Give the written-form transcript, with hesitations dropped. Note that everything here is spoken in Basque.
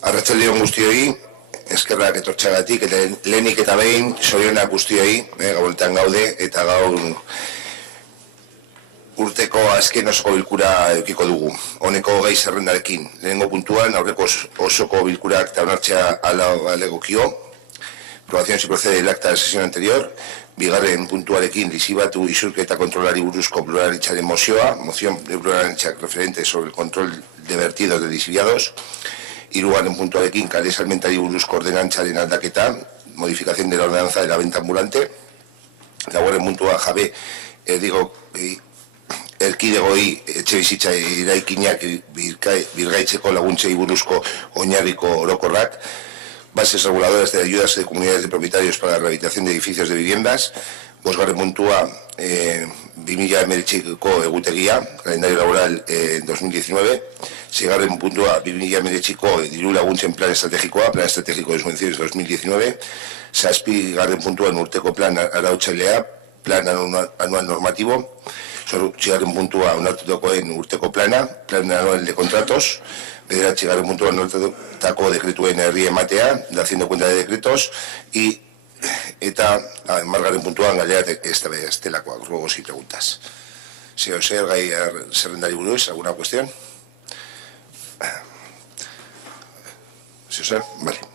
Arratsalde on guztioi, eskerrak etortxagatik, eta lehenik eta behin, zorionak guztioi, gabonetan gaude, eta gaur urteko azken osoko bilkura eukiko dugu. Honeko gai zerrendarekin, lehenengo puntuan, aurreko osoko bilkurak eta onartzea alegokio, aprobación si procede el acta de la sesión anterior, bigarren puntuarekin lizibatu isurketa kontrolari buruzko pluralitzaren mozioa, moción de pluralitzak referente sobre el control de vertidos de lixiviados, hirugarren puntuarekin kale salmentari buruzko ordenantzaren aldaketa, modificación de la ordenanza de la venta ambulante, laugarren puntua jabe, erkidegoi etxe bizitza eraikinak birgaitzeko laguntzei buruzko oinarriko orokorrak, bases reguladoras de ayudas de comunidades de propietarios para la rehabilitación de edificios de viviendas, bosgarren puntua 2019ko egutegia, calendario laboral 2019, seigarren puntua 2019ko diru laguntzen plan estrategikoa, plan estratégico de subvenciones 2019, zazpigarren puntuan urteko plan arautzailea, plan anual normativo, zortzigarren puntua onartutakoen urteko plana, plan anual de contratos, bederatzigarren puntua onartutako dekretuen herri ematea, haciendo cuenta de decretos, eta margarren puntuan galderak estelakoak, ruegos y preguntas. Zer gai zerrendari buruz, alguna cuestión? Zer, vale.